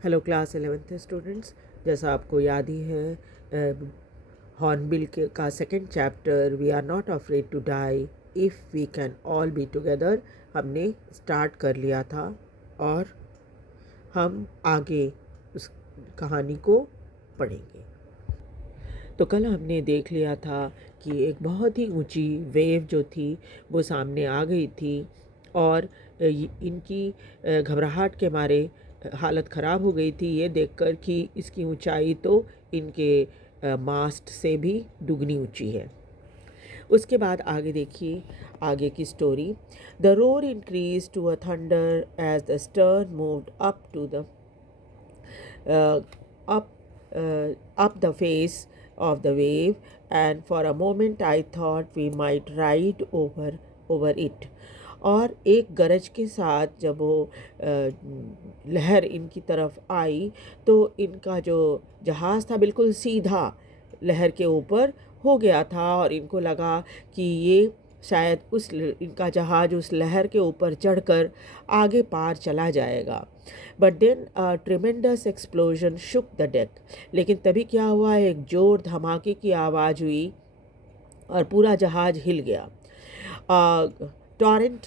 Hello class 11th students, जैसा आपको याद ही है हॉर्नबिल का second chapter we are not afraid to die if we can all be together हमने start कर लिया था और हम आगे उस कहानी को पढ़ेंगे। तो कल हमने देख लिया था कि एक बहुत ही ऊंची वेव जो थी वो सामने आ गई थी और इनकी घबराहट के मारे हालत ख़राब हो गई थी ये देखकर कि इसकी ऊंचाई तो इनके मास्ट से भी दुगनी ऊंची है। उसके बाद आगे देखिए आगे की story. The roar increase to a thunder as the stern moved up to the up the face of the wave, and for a moment I thought we might ride over it. और एक गरज के साथ जब वो लहर इनकी तरफ आई तो इनका जो जहाज़ था बिल्कुल सीधा लहर के ऊपर हो गया था और इनको लगा कि ये शायद इनका जहाज़ उस लहर के ऊपर चढ़कर आगे पार चला जाएगा। But then tremendous explosion shook the deck. लेकिन तभी क्या हुआ, एक जोर धमाके की आवाज़ हुई और पूरा जहाज़ हिल गया। Torrent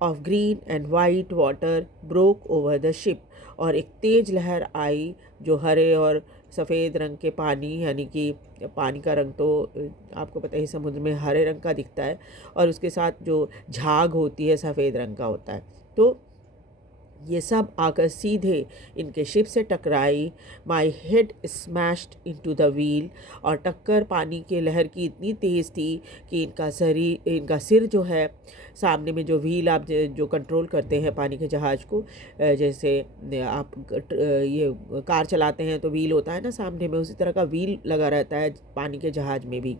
of green and white water broke over the ship. और एक तेज़ लहर आई जो हरे और सफ़ेद रंग के पानी, यानी कि पानी का रंग तो आपको पता ही समुद्र में हरे रंग का दिखता है और उसके साथ जो झाग होती है सफ़ेद रंग का होता है। तो ये सब आकर सीधे इनके शिप से टकराई। My head smashed into the wheel. और टक्कर पानी के लहर की इतनी तेज़ थी कि इनका सिर जो है सामने में जो व्हील आप जो कंट्रोल करते हैं पानी के जहाज़ को, जैसे आप ये कार चलाते हैं तो व्हील होता है ना सामने में, उसी तरह का व्हील लगा रहता है पानी के जहाज़ में भी।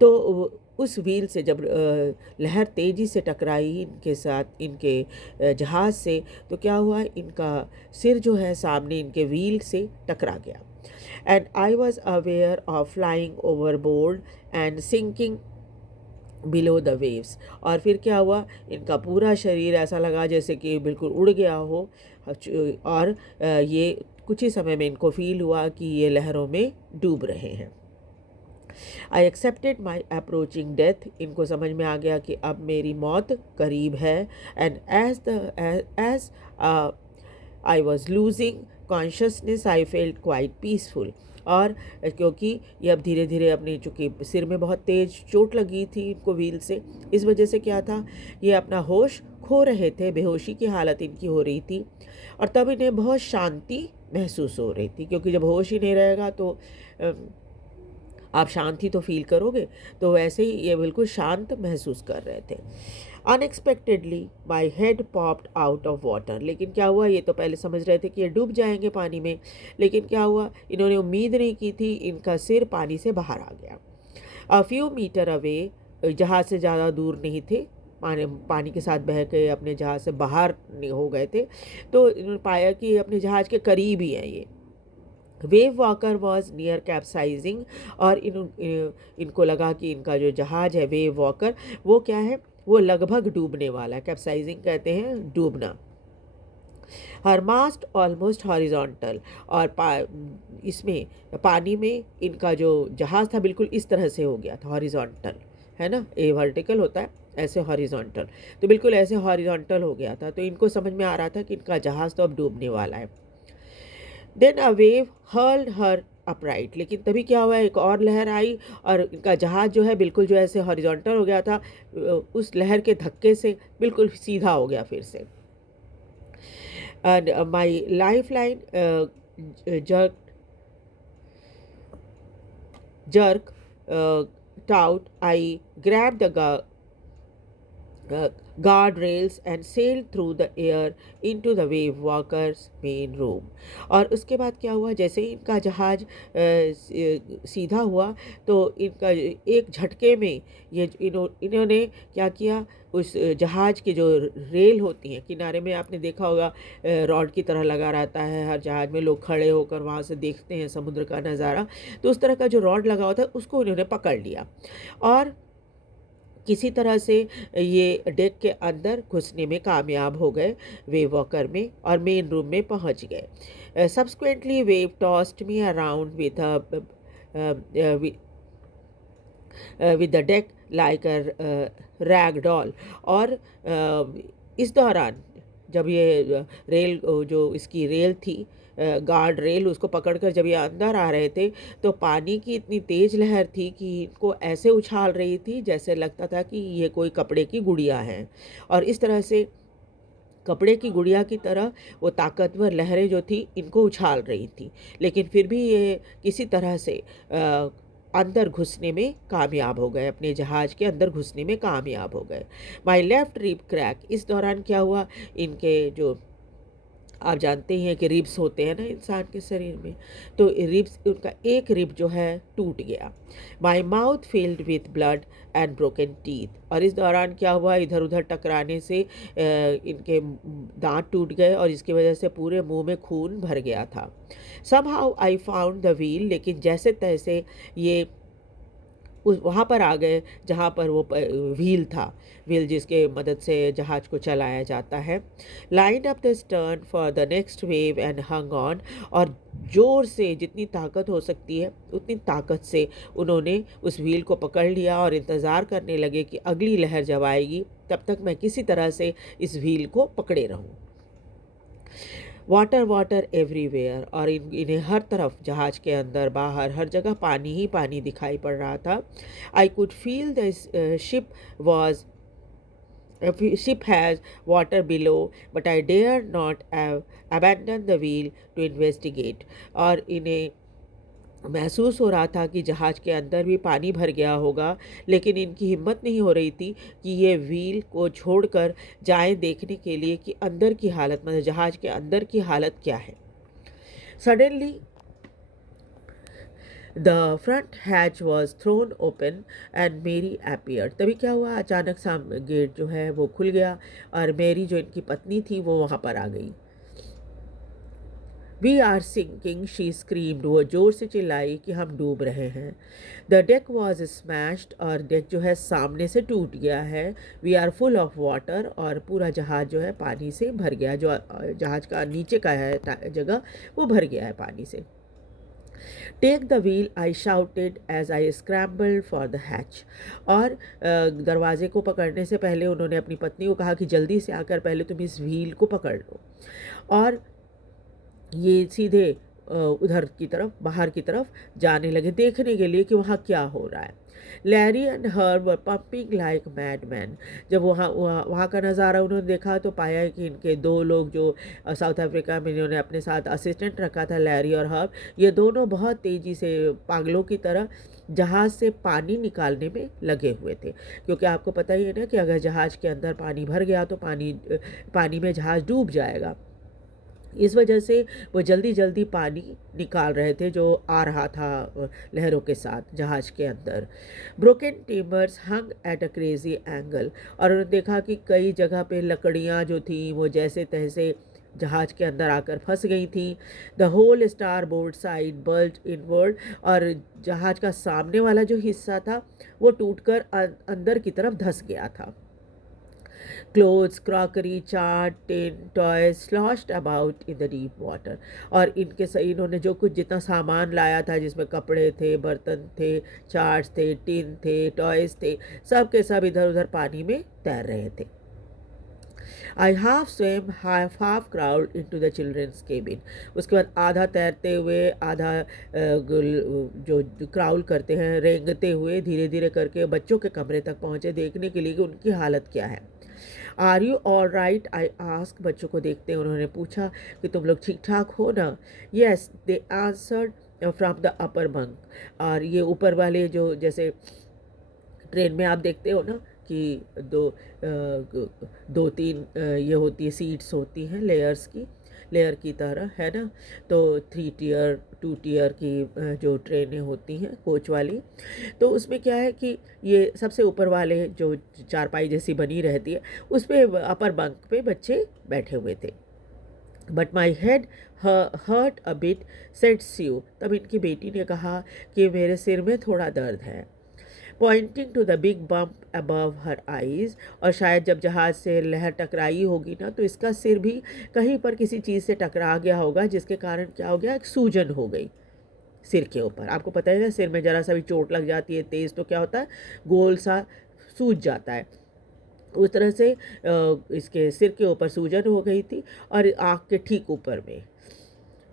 तो उस व्हील से जब लहर तेज़ी से टकराई इनके साथ इनके जहाज़ से, तो क्या हुआ, इनका सिर जो है सामने इनके व्हील से टकरा गया। And I was aware of flying overboard and sinking below the waves. और फिर क्या हुआ, इनका पूरा शरीर ऐसा लगा जैसे कि बिल्कुल उड़ गया हो और ये कुछ ही समय में इनको फील हुआ कि ये लहरों में डूब रहे हैं। I accepted my approaching death. इनको समझ में आ गया कि अब मेरी मौत करीब है। And as I was losing consciousness I felt quite peaceful. और क्योंकि ये अब धीरे धीरे अपनी, चूँकि सिर में बहुत तेज़ चोट लगी थी इनको व्हील से, इस वजह से क्या था, ये अपना होश खो रहे थे, बेहोशी की हालत इनकी हो रही थी। और तब इन्हें बहुत शांति महसूस हो रही थी, क्योंकि जब होश ही नहीं रहेगा तो आप शांति तो फील करोगे। तो वैसे ही ये बिल्कुल शांत महसूस कर रहे थे। Unexpectedly my head popped out of water. लेकिन क्या हुआ, ये तो पहले समझ रहे थे कि ये डूब जाएंगे पानी में, लेकिन क्या हुआ, इन्होंने उम्मीद नहीं की थी, इनका सिर पानी से बाहर आ गया। अ फ्यू मीटर अवे, जहाज़ से ज़्यादा दूर नहीं थे, पानी के साथ बह के अपने जहाज़ से बाहर हो गए थे। तो इन्होंने पाया कि अपने जहाज़ के करीब ही है ये। Wave walker was near capsizing. और इनको लगा कि इनका जो जहाज़ है वेव वॉकर, वो क्या है, वो लगभग डूबने वाला है। कैप्साइजिंग कहते हैं डूबना। हर मास्ट ऑलमोस्ट हॉरिजॉन्टल। और इसमें पानी में इनका जो जहाज़ था बिल्कुल इस तरह से हो गया था, हॉरिजॉन्टल है ना, ये वर्टिकल होता है, ऐसे हॉरिजॉन्टल, तो बिल्कुल ऐसे हॉरिजॉन्टल हो गया था। तो इनको समझ में आ रहा था कि इनका जहाज़ तो अब डूबने वाला है। Then a wave hurled her upright. लेकिन तभी क्या हुआ, एक और लहर आई और इनका जहाज़ जो है बिल्कुल जो ऐसे हॉरिजॉन्टल हो गया था, उस लहर के धक्के से बिल्कुल सीधा हो गया फिर से। And my life line jerk taut. I grab the guard rails and sailed through the air into the wave walkers main room। और उसके बाद क्या हुआ, जैसे ही इनका जहाज़ सीधा हुआ तो इनका एक झटके में ये इन्होंने क्या किया, उस जहाज़ की जो रेल होती हैं किनारे में, आपने देखा होगा रॉड की तरह लगा रहता है हर जहाज़ में, लोग खड़े होकर वहाँ से देखते हैं समुद्र का नज़ारा, तो उस तरह का जो रॉड लगा होता है उसको इन्होंने पकड़ लिया और किसी तरह से ये डेक के अंदर घुसने में कामयाब हो गए वेव वॉकर में और मेन रूम में पहुंच गए। Subsequently wave tossed me around with the deck like a rag doll. और इस दौरान जब ये रेल जो इसकी रेल थी, गार्ड रेल, उसको पकड़कर जब ये अंदर आ रहे थे तो पानी की इतनी तेज़ लहर थी कि इनको ऐसे उछाल रही थी जैसे लगता था कि ये कोई कपड़े की गुड़िया है। और इस तरह से कपड़े की गुड़िया की तरह वो ताकतवर लहरें जो थी इनको उछाल रही थी, लेकिन फिर भी ये किसी तरह से अंदर घुसने में कामयाब हो गए, अपने जहाज़ के अंदर घुसने में कामयाब हो गए। My left rib crack. इस दौरान क्या हुआ, इनके जो आप जानते ही हैं कि रिब्स होते हैं ना इंसान के शरीर में, तो रिब्स, उनका एक रिब जो है टूट गया। My mouth filled with blood and broken teeth. और इस दौरान क्या हुआ, इधर उधर टकराने से इनके दांत टूट गए और इसकी वजह से पूरे मुंह में खून भर गया था। Somehow I found the wheel. लेकिन जैसे तैसे ये उस वहाँ पर आ गए जहाँ पर वो व्हील था, व्हील जिसके मदद से जहाज़ को चलाया जाता है। Line up the stern for the next wave and hung on. और ज़ोर से, जितनी ताकत हो सकती है उतनी ताकत से उन्होंने उस व्हील को पकड़ लिया और इंतज़ार करने लगे कि अगली लहर जब आएगी तब तक मैं किसी तरह से इस व्हील को पकड़े रहूं। Water water everywhere. और इन्हें हर तरफ, जहाज़ के अंदर बाहर हर जगह पानी ही पानी दिखाई पड़ रहा था। I could feel the ship has water below, but I dare not abandon the wheel to investigate। और इन्हें महसूस हो रहा था कि जहाज़ के अंदर भी पानी भर गया होगा, लेकिन इनकी हिम्मत नहीं हो रही थी कि ये व्हील को छोड़कर जाएं देखने के लिए कि अंदर की हालत, मतलब जहाज़ के अंदर की हालत क्या है। Suddenly the front hatch was throne open and मेरी अपीयर्ड। तभी क्या हुआ, अचानक सा गेट जो है वो खुल गया और मेरी जो इनकी पत्नी थी वो वहाँ पर आ गई। We are sinking, she screamed. वो जोर से चिल्लाई कि हम डूब रहे हैं। The deck was smashed. और डेक जो है सामने से टूट गया है। We are full of water. और पूरा जहाज़ जो है पानी से भर गया, जो जहाज़ का नीचे का है जगह वो भर गया है पानी से। Take the wheel, I shouted as I scrambled for the hatch. और दरवाजे को पकड़ने से पहले उन्होंने अपनी पत्नी को कहा कि जल्दी से आकर पहले तुम इस व्हील को पकड़ लो। और ये सीधे उधर की तरफ, बाहर की तरफ जाने लगे देखने के लिए कि वहाँ क्या हो रहा है। Larry and her were pumping like mad man. जब वहाँ का नज़ारा उन्होंने देखा तो पाया कि इनके दो लोग जो साउथ अफ्रीका में इन्होंने अपने साथ असिस्टेंट रखा था, लैरी और हर, ये दोनों बहुत तेज़ी से पागलों की तरह जहाज़ से पानी निकालने में लगे हुए थे। क्योंकि आपको पता ही है ना कि अगर जहाज़ के अंदर पानी भर गया तो पानी में जहाज़ डूब जाएगा। इस वजह से वो जल्दी जल्दी पानी निकाल रहे थे जो आ रहा था लहरों के साथ जहाज़ के अंदर। Broken timbers hung at a crazy angle. और उन्होंने देखा कि कई जगह पे लकड़ियाँ जो थी वो जैसे तैसे जहाज़ के अंदर आकर फंस गई थी। The whole starboard side bulged inward. और जहाज़ का सामने वाला जो हिस्सा था वो टूटकर अंदर की तरफ धंस गया था। Clothes, crockery, chart, tin, toys sloshed about in the deep water. और इन्होंने जो कुछ जितना सामान लाया था, जिसमें कपड़े थे, बर्तन थे, चार्ट्स थे, टिन थे, टॉयज थे, सब के सब इधर उधर पानी में तैर रहे थे। I half swim half crawled into the children's cabin. उसके बाद आधा तैरते हुए, आधा जो क्राउल करते हैं, रेंगते हुए धीरे धीरे करके बच्चों के कमरे तक पहुँचे देखने के लिए कि उनकी हालत क्या है। Are you all right, I ask. बच्चों को देखते हैं उन्होंने पूछा कि तुम लोग ठीक ठाक हो ना। Yes, they answered from the upper bunk. और ये ऊपर वाले जो, जैसे ट्रेन में आप देखते हो ना कि दो तीन ये होती है, सीट्स होती हैं लेयर की तरह, है ना। तो 3 टियर 2 टियर की जो ट्रेनें होती हैं कोच वाली, तो उसमें क्या है कि ये सबसे ऊपर वाले जो चारपाई जैसी बनी रहती है उस पर अपर बंक पे बच्चे बैठे हुए थे। But my head hurt a bit, said Sue. तब इनकी बेटी ने कहा कि मेरे सिर में थोड़ा दर्द है। Pointing to the big bump above her eyes. और शायद जब जहाज़ से लहर टकराई होगी ना, तो इसका सिर भी कहीं पर किसी चीज़ से टकरा गया होगा, जिसके कारण क्या हो गया, एक सूजन हो गई सिर के ऊपर। आपको पता है ना, सिर में ज़रा सा भी चोट लग जाती है तेज़, तो क्या होता है, गोल सा सूज जाता है। उस तरह से इसके सिर के ऊपर सूजन हो गई थी और आँख के ठीक ऊपर में।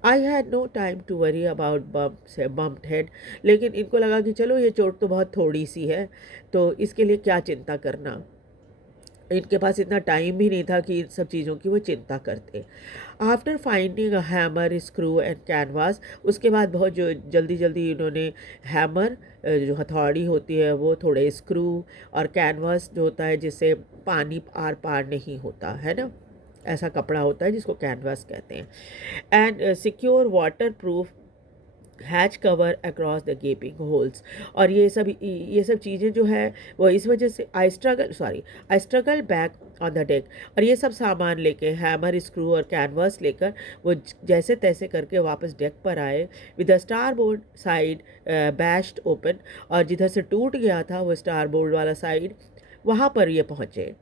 I had no time to worry about bumped head. लेकिन इनको लगा कि चलो ये चोट तो बहुत थोड़ी सी है, तो इसके लिए क्या चिंता करना। इनके पास इतना टाइम भी नहीं था कि इन सब चीज़ों की वो चिंता करते। After finding a hammer, screw and canvas, उसके बाद बहुत जो जल्दी जल्दी इन्होंने हैमर, जो हथौड़ी होती है वो, थोड़े स्क्रू और कैनवास जो होता है जिससे पानी आर पार नहीं होता है ना, ऐसा कपड़ा होता है जिसको कैनवास कहते हैं, and secure waterproof hatch cover across the गेपिंग holes. और ये सब चीज़ें जो है वो इस वजह से I struggle back on the deck. और ये सब सामान लेके, हैमर, स्क्रू और कैनवास लेकर वो जैसे तैसे करके वापस डेक पर आए। With the starboard side bashed open, और जिधर से टूट गया था वो स्टार बोर्ड वाला साइड, वहाँ पर ये पहुँचे।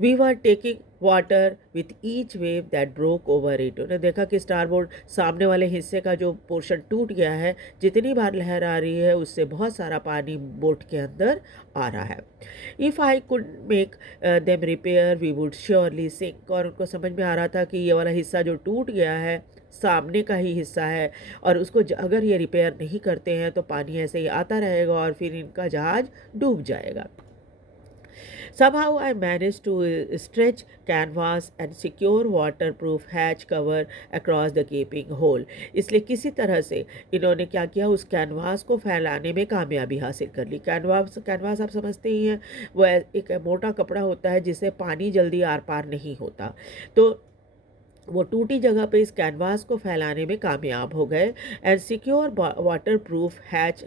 We were taking water with each wave that broke over it. उन्होंने देखा कि स्टारबोर्ड सामने वाले हिस्से का जो पोर्शन टूट गया है, जितनी बार लहर आ रही है उससे बहुत सारा पानी बोट के अंदर आ रहा है। If I could make them repair we would surely sink. और उनको समझ में आ रहा था कि ये वाला हिस्सा जो टूट गया है सामने का ही हिस्सा है, और उसको अगर ये रिपेयर नहीं करते हैं तो पानी ऐसे ही आता रहेगा और फिर इनका जहाज़ डूब जाएगा। Somehow I managed to stretch canvas and secure waterproof hatch cover across the gaping hole. इसलिए किसी तरह से इन्होंने क्या किया, उस कैनवास को फैलाने में कामयाबी हासिल कर ली। कैनवास आप समझते ही हैं, वो एक मोटा कपड़ा होता है जिससे पानी जल्दी आर पार नहीं होता। तो वो टूटी जगह पे इस कैनवास को फैलाने में कामयाब हो गए। And secure waterproof hatch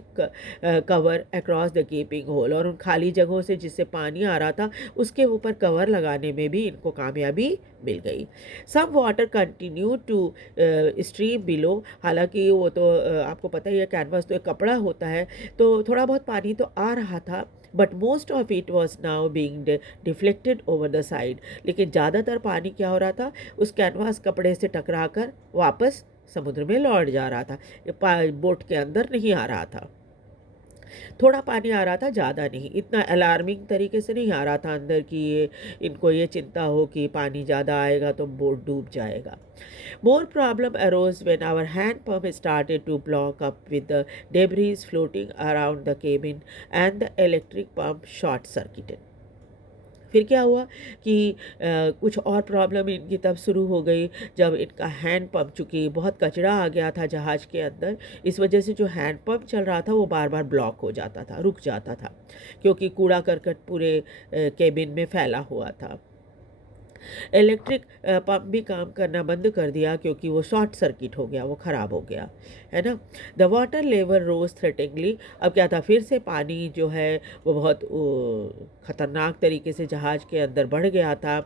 cover across the gaping hole. और उन खाली जगहों से जिससे पानी आ रहा था उसके ऊपर कवर लगाने में भी इनको कामयाबी मिल गई। Some water continue to stream below. हालांकि वो तो आपको पता ही है, कैनवास तो एक कपड़ा होता है, तो थोड़ा बहुत पानी तो आ रहा था, but most of it was now being deflected over the side. लेकिन ज़्यादातर पानी क्या हो रहा था, उस कैनवास कपड़े से टकरा कर वापस समुद्र में लौट जा रहा था, बोट के अंदर नहीं आ रहा था। थोड़ा पानी आ रहा था, ज़्यादा नहीं, इतना अलार्मिंग तरीके से नहीं आ रहा था अंदर कि इनको ये चिंता हो कि पानी ज़्यादा आएगा तो बोट डूब जाएगा। More problem arose when our hand pump started to block up with the debris floating around the cabin and the electric pump short circuited. फिर क्या हुआ कि कुछ और प्रॉब्लम इनकी तब शुरू हो गई जब इनका हैंड पंप, चूँकि बहुत कचरा आ गया था जहाज़ के अंदर, इस वजह से जो हैंड पंप चल रहा था वो बार बार ब्लॉक हो जाता था, रुक जाता था, क्योंकि कूड़ा करकट पूरे केबिन में फैला हुआ था। इलेक्ट्रिक पंप भी काम करना बंद कर दिया क्योंकि वो शॉर्ट सर्किट हो गया, वो ख़राब हो गया, है ना। The water level rose threateningly. अब क्या था, फिर से पानी जो है वो बहुत ख़तरनाक तरीके से जहाज़ के अंदर बढ़ गया था।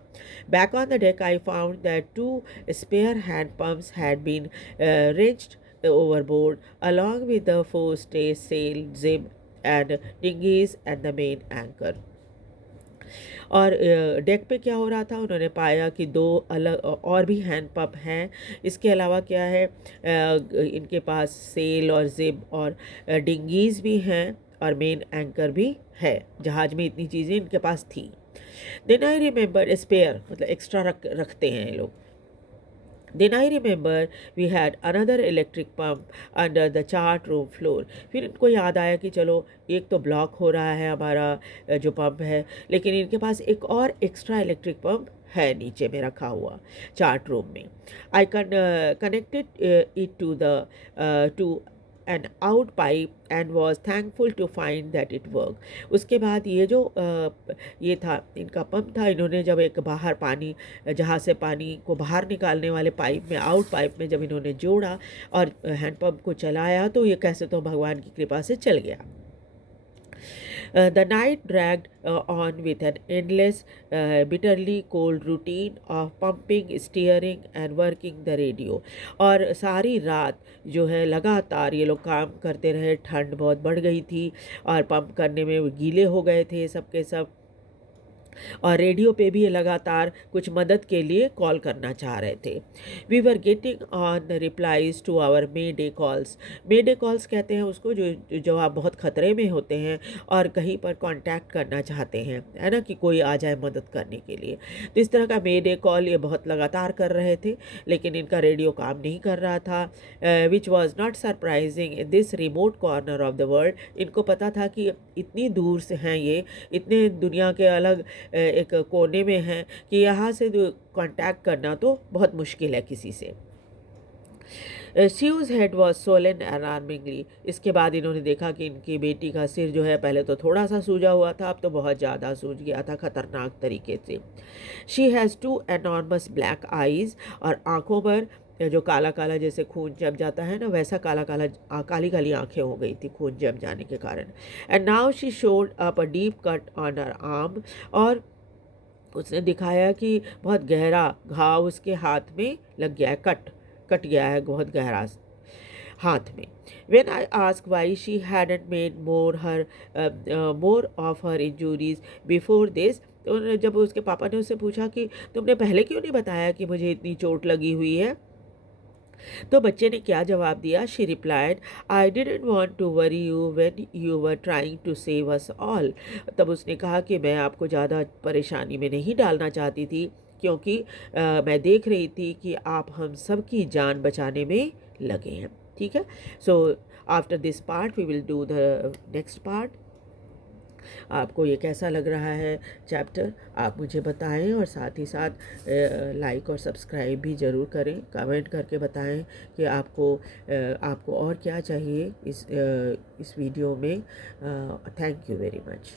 Back on the deck I found that 2 spare hand pumps had been wrenched overboard along with the forestay sail, zib and dinghies and the main anchor. और डेक पे क्या हो रहा था, उन्होंने पाया कि 2 अलग और भी हैंड पंप हैं। इसके अलावा क्या है, इनके पास सेल और जिब और डिंगीज़ भी हैं और मेन एंकर भी है। जहाज़ में इतनी चीज़ें इनके पास थी। देन आई रिमेंबर स्पेयर, मतलब एक्स्ट्रा रखते हैं ये लोग। Then I remember we had another electric pump under the chart room floor. फिर इनको याद आया कि चलो एक तो ब्लॉक हो रहा है हमारा जो पंप है, लेकिन इनके पास एक और एक्स्ट्रा इलेक्ट्रिक पंप है नीचे में रखा हुआ चार्ट रूम में। I connected it to an out pipe and was thankful to find that it work. उसके बाद ये जो ये था इनका पंप था, इन्होंने जब एक बाहर पानी, जहाँ से पानी को बाहर निकालने वाले पाइप में, आउट पाइप में जब इन्होंने जोड़ा और हैंड पंप को चलाया तो ये कैसे तो भगवान की कृपा से चल गया। The night dragged on with an endless, bitterly cold routine of pumping, steering and working the radio. और सारी रात जो है लगातार ये लोग काम करते रहे। ठंड बहुत बढ़ गई थी और पंप करने में वो गीले हो गए थे सब के सब, और रेडियो पे भी ये लगातार कुछ मदद के लिए कॉल करना चाह रहे थे। We were getting on replies to our mayday calls. Mayday calls कहते हैं उसको जो जब आप बहुत ख़तरे में होते हैं और कहीं पर कांटेक्ट करना चाहते हैं, है ना, कि कोई आ जाए मदद करने के लिए। तो इस तरह का मे डे कॉल ये बहुत लगातार कर रहे थे, लेकिन इनका रेडियो काम नहीं कर रहा था। Which was not surprising in this remote corner of the world. इनको पता था कि इतनी दूर से हैं ये, इतने दुनिया के अलग एक कोने में हैं कि यहाँ से कांटेक्ट करना तो बहुत मुश्किल है किसी से। शीयूज़ हेड वॉज सोलन अलार्मिंगली। इसके बाद इन्होंने देखा कि इनकी बेटी का सिर जो है पहले तो थोड़ा सा सूजा हुआ था, अब तो बहुत ज़्यादा सूज गया था ख़तरनाक तरीके से। She has two enormous black eyes. और आँखों पर जो काला काला जैसे खून जम जाता है ना, वैसा काला काला काली काली आंखें हो गई थी खून जम जाने के कारण। And now she showed up a deep cut on her arm. और उसने दिखाया कि बहुत गहरा घाव उसके हाथ में लग गया है, कट गया है बहुत गहरा हाथ में। When I asked why she hadn't made more of her injuries before this, तो जब उसके पापा ने उससे पूछा कि तुमने पहले क्यों नहीं बताया कि मुझे इतनी चोट लगी हुई है, तो बच्चे ने क्या जवाब दिया? She replied, I didn't want to worry you when you were trying to save us all. तब उसने कहा कि मैं आपको ज़्यादा परेशानी में नहीं डालना चाहती थी, क्योंकि मैं देख रही थी कि आप हम सब की जान बचाने में लगे हैं। ठीक है, so after this part we will do the next part. आपको ये कैसा लग रहा है चैप्टर, आप मुझे बताएं, और साथ ही साथ लाइक और सब्सक्राइब भी ज़रूर करें। कमेंट करके बताएं कि आपको और क्या चाहिए इस वीडियो में। Thank you very much.